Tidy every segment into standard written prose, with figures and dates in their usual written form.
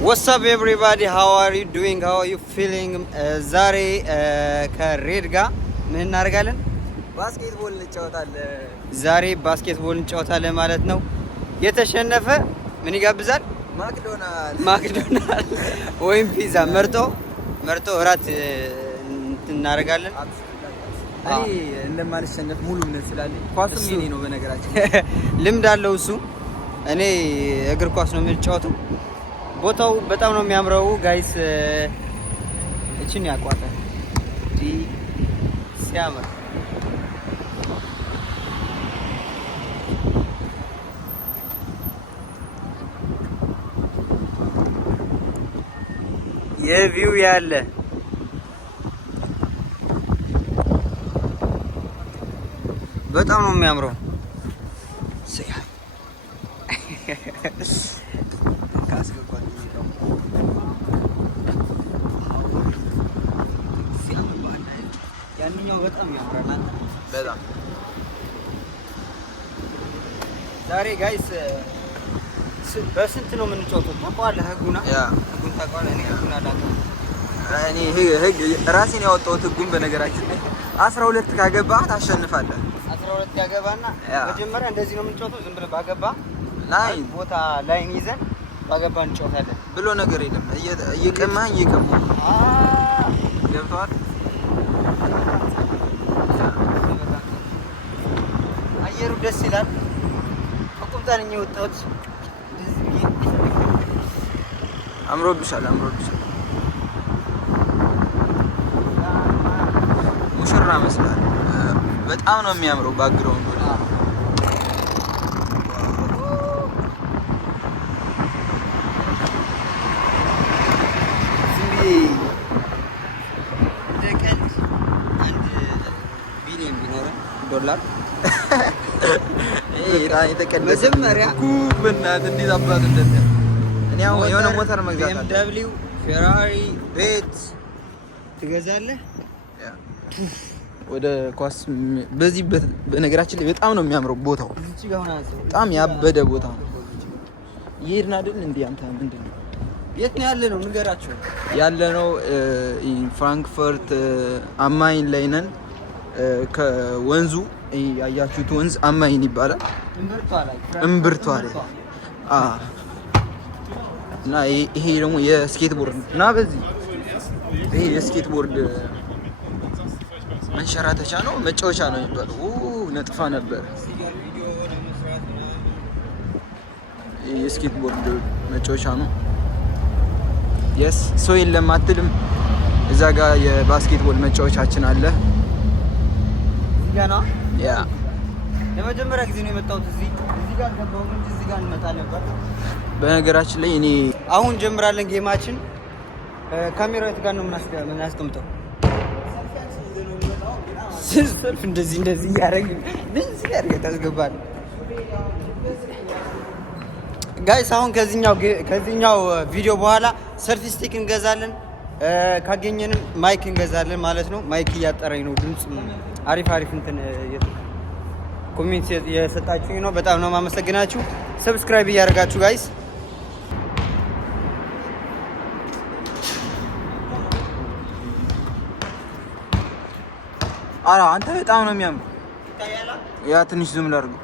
What's up everybody? How are you doing? How are you feeling? ዛሬ ከሬድ ጋር ምን እናደርጋለን? ባስኬትቦል እንጫወታለን። ዛሬ ባስኬትቦል እንጫወታለን ማለት ነው። የተሸነፈ ምን ይጋብዛል? ማክዶናልድ ወይም ፒዛ መርጦ እራት እናደርጋለን። እኔ እንደማልሸነፍ ሙሉ እምነት ስላለኝ ኳስም የኔ ነው በነገራችን ልምድ አለው እሱ። እኔ እግር ኳስ ነው የምጫወተው። ቦታው በጣም ነው የሚያምረው ጋይስ። እቺን ያቋታል ሲያምር የቪው ያለ በጣም ነው የሚያምረው። ያንኛው በጣም ያምራል። በጣም ዛሬ ጋይስ በስንት ነው የምንጫወተው? ታውቀዋለህ? ህጉን ታውቀዋለህ? እኔ ህጉን አላውቅም። እኔ ህግ ራሴን ያወጣሁት ህጉን በነገራችን ላይ 12 ካገባህ ታሸንፋለህ። 12 ያገባና መጀመሪያ እንደዚህ ነው የምንጫወተው። ዝም ብለህ ባገባ ላይን ቦታ ላይን ይዘን ባገባ እንጫወታለን ብሎ ነገር የለም። እየቀማኸኝ እየቀማሁ ገብቶሃል? አየሩ ደስ ይላል። በቁምጣን የወጣሁት አምሮብሻል። ሙሽራ መስላል። በጣም ነው የሚያምረው ባክግራውንዱ። $1 የተቀደሰ መጀመሪያ ኩብናት እንዴት አባት እንደዚህ እኔ አሁን የሆነ ሞተር መግዛት አለ። BMW ፌራሪ ቤት ትገዛለህ። ወደ ኳስ በዚህ በነገራችን ላይ በጣም ነው የሚያምረው ቦታው። በጣም ያበደ ቦታ ነው። ይሄድና አይደል እንዴ? አንተ ምንድነው? የት ነው ያለ ነው? ንገራቸው። ያለ ነው ፍራንክፈርት አማይን ላይ ነን። ከወንዙ ያያችሁት ወንዝ አማይን ይባላል። እምብርቷ ላይ እና ይሄ ደግሞ የስኬትቦርድ እና በዚህ ይሄ የስኬትቦርድ መንሸራተቻ ነው፣ መጫወቻ ነው የሚባለው። ነጥፋ ነበር። የስኬትቦርድ መጫወቻ ነው። የስ ሰው የለም አትልም። እዛ ጋር የባስኬትቦል መጫወቻችን አለ። ገና ያ ለመጀመሪያ ጊዜ ነው የመጣሁት። እዚህ ጋር ገባሁ እንጂ እዚህ ጋር እንመጣ ነበር። በነገራችን ላይ እኔ አሁን ጀምራለን ጌማችን። ካሜራው የት ጋር ነው የምናስቀምጠው? ሰልፍ እንደዚህ እያደረግን እንደዚህ አድርገህ ታስገባለህ። ጋይስ አሁን ከዚህኛው ቪዲዮ በኋላ ሰልፊ ስቲክ እንገዛለን። ካገኘንም ማይክ እንገዛለን ማለት ነው። ማይክ እያጠረኝ ነው። ድምጽ አሪፍ እንትን ኮሜንት የሰጣችሁኝ ነው። በጣም ነው የማመሰግናችሁ። ሰብስክራይብ እያደረጋችሁ ጋይስ። አንተ በጣም ነው የሚያምር። ያ ትንሽ ዙም ላድርገው።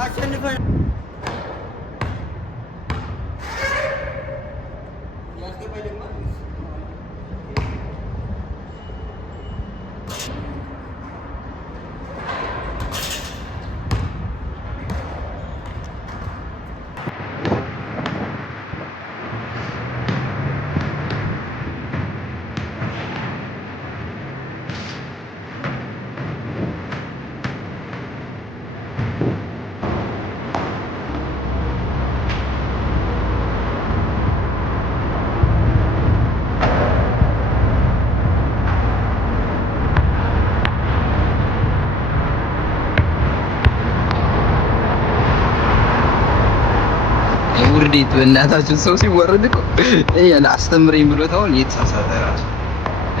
አሸንፈን ውርዴት በእናታችን ሰው ሲወርድ እኮ እኔ አስተምረኝ ብሎት አሁን እየተሳሳተ እራሱ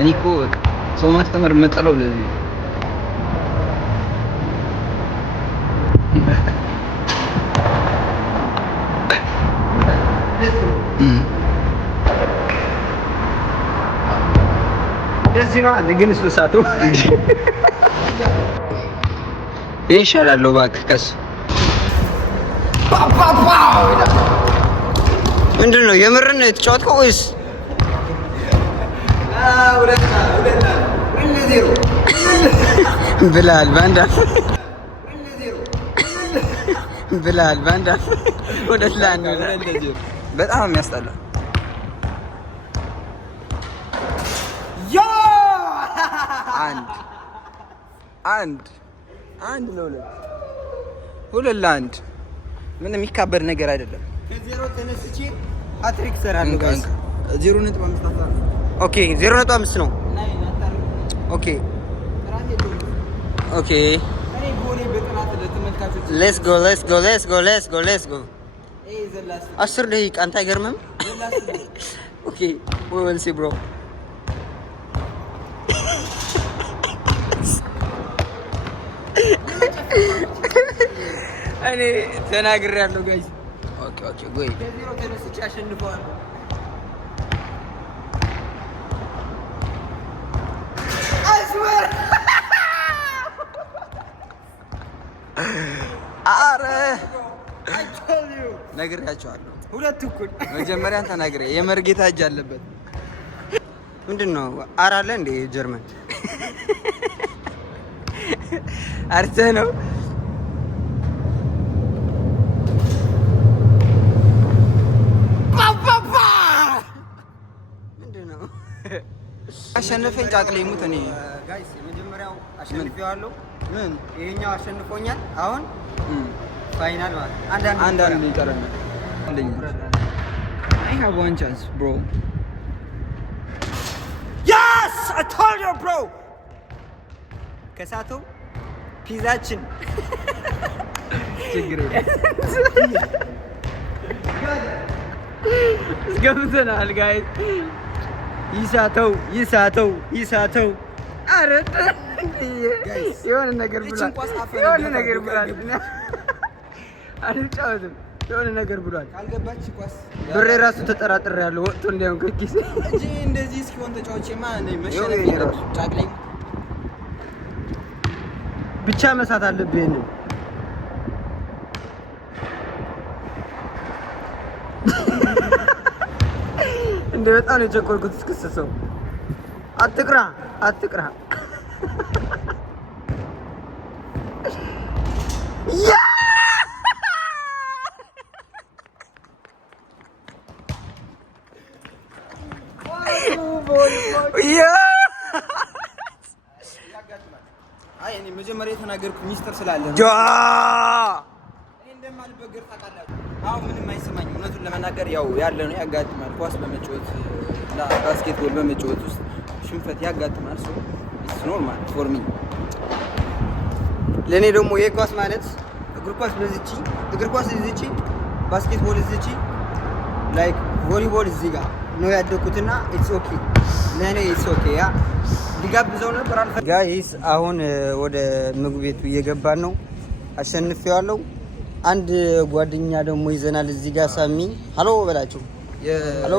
እኔ እኮ ሰው ማስተማር መጠለው ለዚህ እንደዚህ ነው አንተ ግን እሱሳቱ ይሻላል እባክህ ቀስ ምንድን ነው የምርን ነው የተጫወትከው ወይስ ብላል ባንዳ ወደ ላን በጣም የሚያስጠላ ያ አንድ ለሁለት ሁለት ለአንድ ምን የሚካበድ ነገር አይደለም። ከዜሮ ተነስቼ ሃትሪክ ሰራለሁ ጋይስ። 0.5 ኦኬ 0.5 ነው። ኦኬ ሌትስ ጎ 10 ደቂቃ አንተ አይገርምም? ኦኬ we will see bro እኔ ተናግሬያለሁ ጋይስ። ኦኬ ጎይ ከዜሮ ተነስቼ አሸንፈዋለሁ። አይስወር አረ I ነግሬያቸዋለሁ። ሁለት እኩል መጀመሪያ ተናግሬ የመርጌታ እጅ አለበት። ምንድነው አራለ እንደ ጀርመን አርተ ነው ምንድነው አሸነፈኝ ጫቅሌ ሙት። እኔ ጋይስ የመጀመሪያው አሸንፌዋለሁ። ምን ይሄኛው አሸንፎኛል። አሁን ፋይናል ማለት አንዳንድ ይቀረናል። I have one chance bro. Yes I told you bro ከሳቱ ፒዛችን ችግር እስገብተናል ጋይስ። ይሳተው አረ የሆነ ነገር ብሏል አልጫወትም። የሆነ ነገር ብሏል። ካልገባች ኳስ ብሬ ራሱ ተጠራጥሬያለሁ ወጥቶ እንዲያውም ከኪስ እንጂ እንደዚህ እስኪሆን ተጫውቼማ እኔ መሸነፍ የለም። ጫቅሌ ብቻ መሳት አለብኝ። እንደ በጣም ነው የቸኮልኩት እስክስሰው። አትቅራ ያ አይ እኔ መጀመሪያ የተናገርኩት ሚስጥር ስላለ ነው። እኔ እንደማልበገር ታውቃላችሁ። አሁን ምንም አይሰማኝም። እውነቱን ለመናገር ያው ያለ ነው ያጋጥማል። ኳስ በመጫወት እና ባስኬትቦል በመጫወት ውስጥ ሽንፈት ያጋጥማል። ሶ ኢትስ ኖርማል ፎር ሚ። ለኔ ደግሞ የኳስ ማለት እግር ኳስ በዚህቺ ባስኬትቦል እዚህቺ ላይክ ቮሊቦል እዚህ ጋር ነው ያደኩትና ኢትስ ኦኬ ለኔ ኢትስ ኦኬ። ያ ሊጋብዘው ነበር ጋይስ። አሁን ወደ ምግብ ቤቱ እየገባን ነው። አሸንፌዋለሁ። አንድ ጓደኛ ደግሞ ይዘናል እዚህ ጋር ሳሚ። ሃሎ በላቸው። ሃሎ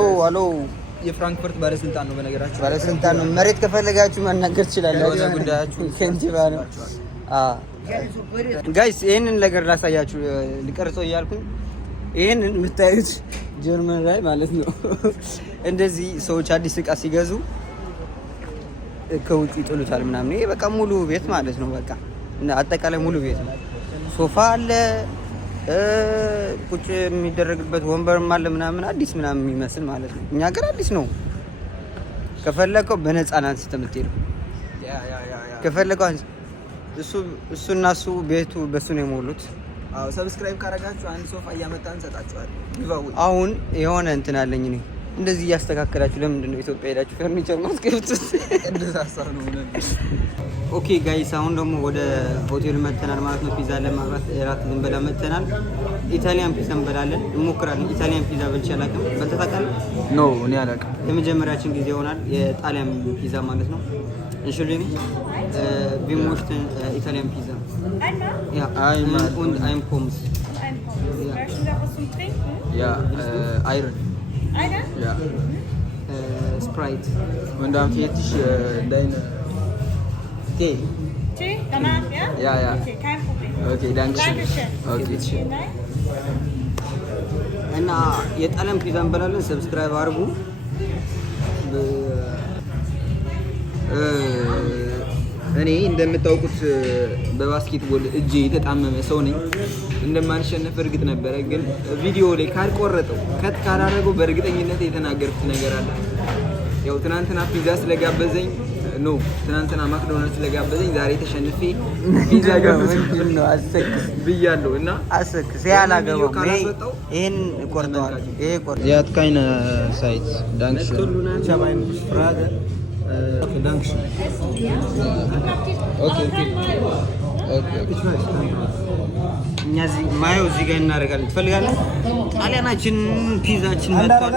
የፍራንክፈርት ባለስልጣን ነው። በነገራችሁ ባለስልጣን ነው። መሬት ከፈለጋችሁ ማናገር ትችላላችሁ። ጉዳያችሁ ከንቲባ ነው። ጋይስ ይሄንን ነገር ላሳያችሁ ልቀርጸው እያልኩኝ ይሄንን የምታዩት ጀርመን ላይ ማለት ነው እንደዚህ ሰዎች አዲስ እቃ ሲገዙ ከውጭ ይጥሉታል ምናምን። ይሄ በቃ ሙሉ ቤት ማለት ነው። በቃ አጠቃላይ ሙሉ ቤት ነው። ሶፋ አለ፣ ቁጭ የሚደረግበት ወንበርም አለ ምናምን አዲስ ምናምን የሚመስል ማለት ነው። እኛ ሀገር አዲስ ነው። ከፈለከው በነፃ ነው አንስተ የምትሄደው። ከፈለከው እሱና እሱ ቤቱ በሱ ነው የሞሉት። አዎ ሰብስክራይብ ካረጋችሁ አንድ ሶፋ እያመጣን እንሰጣችኋለን። አሁን የሆነ እንትን አለኝ እኔ እንደዚህ እያስተካከላችሁ ለምንድን ነው ኢትዮጵያ ሄዳችሁ ፈርኒቸር ማስገብቱት? እንደዛ ሀሳብ ነው ሆነ። ኦኬ ጋይስ አሁን ደግሞ ወደ ሆቴል መተናል ማለት ነው። ፒዛ ለማብራት እራት ልንበላ መተናል። ኢታሊያን ፒዛ እንበላለን፣ እንሞክራለን። ኢታሊያን ፒዛ በልቼ አላውቅም። በልተህ ታውቃለህ? ኖ እኔ አላውቅም። የመጀመሪያችን ጊዜ ይሆናል የጣሊያን ፒዛ ማለት ነው። እንሽልኝ ቢሞሽተን ኢታሊያን ፒዛ ያ und ein Pommes. Möchten Sie was zum Trinken? Ja, Iron. Eine? Ja. Sprite. Und dann fertig deine Tee. Tee? Danach, ja? Ja, ja. Okay, kein Problem. Okay, danke schön. Dankeschön. Okay. Vielen Dank. እና የጣሊያን ፒዛ እንበላለን። ሰብስክራይብ አድርጉ። እኔ እንደምታውቁት በባስኬትቦል እጄ የተጣመመ ሰው ነኝ። እንደማንሸነፍ እርግጥ ነበረ፣ ግን ቪዲዮ ላይ ካልቆረጠው ከት ካላደረገው በእርግጠኝነት የተናገርኩት ነገር አለ። ያው ትናንትና ፒዛ ስለጋበዘኝ ትናንትና ማክዶናልድ ስለጋበዘኝ ዛሬ ተሸንፌ ፒዛ ጋበዘኝ ነው አሰክስ ብያለሁ እና አሰክስ ያላገባው ይሄን ቆርጠዋል። ይሄ ቆርጠዋል። ዚያት ካይነ ሳይት ዳንክሽን ብራዘር ዳንክሽን ኦኬ እኛ እዚህ ማየው እዚህ ጋር እናደርጋለን። ትፈልጋለህ? ጣሊያናችን ፒዛችን መጥቷል።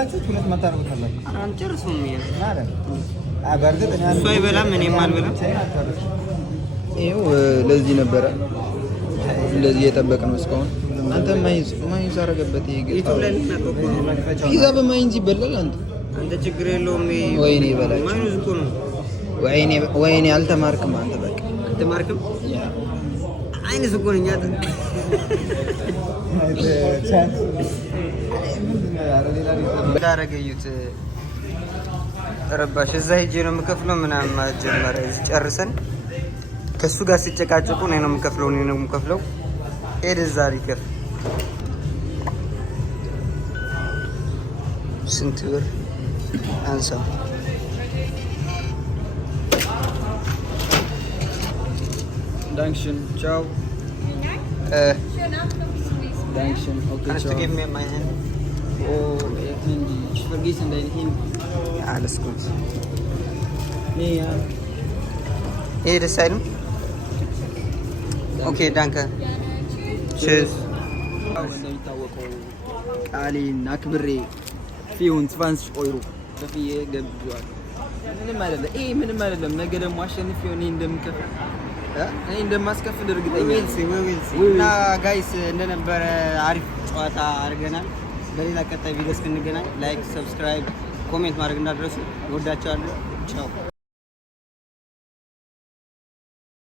አንጨርሰውም። እሱ አይበላም፣ እኔም አልበላም። ይኸው ለዚህ ነበረ እንደዚህ የጠበቅነው እስካሁን። አንተ ማይንዝ አደረገበት። ፒዛ በማይንዝ ይበላል። አንተ ችግር የለውም። ወይኔ በላቸው። ማይንዝ እኮ ነው። ወይኔ አልተማርክም አንተ። በቃ አልተማርክም። አይንስ እኮ ነኝ። እንዳረገዩት ረባሽ እዛ ሄጄ ነው የምከፍለው ምናምን ማለት ጀመረ። እዚህ ጨርሰን ከእሱ ጋር ሲጨቃጨቁ እኔ ነው የምከፍለው ሄደ እዛ ሊከፍል ስንት ብር አንሳው Dankeschön, ciao. Schönen Abend noch bis zum nächsten Mal. Dankeschön, okay, Kannst ciao. du geben mir mein Handy? Oh, Handy. Ich vergesse dein Handy. Ja, alles gut. Nee, ja. Das Seiten? Okay, danke. Tschüss. እንደሚታወቀው ቃሌን አክብሬ ፊውን 20 ዩሮ ከፍዬ ገብቼዋለሁ። ምንም አይደለም። ምንም አይደለም። ነገ ደግሞ አሸንፌው እኔ እንደምከፍል እኔ እንደማስከፍል እርግጠኛ ነኝ። እና ጋይስ እንደነበረ አሪፍ ጨዋታ አድርገናል። በሌላ ቀጣይ ቪዲዮ እስክንገናኝ ላይክ፣ ሰብስክራይብ፣ ኮሜንት ማድረግ እንዳትረሱ። ወዳችኋለሁ። ቻው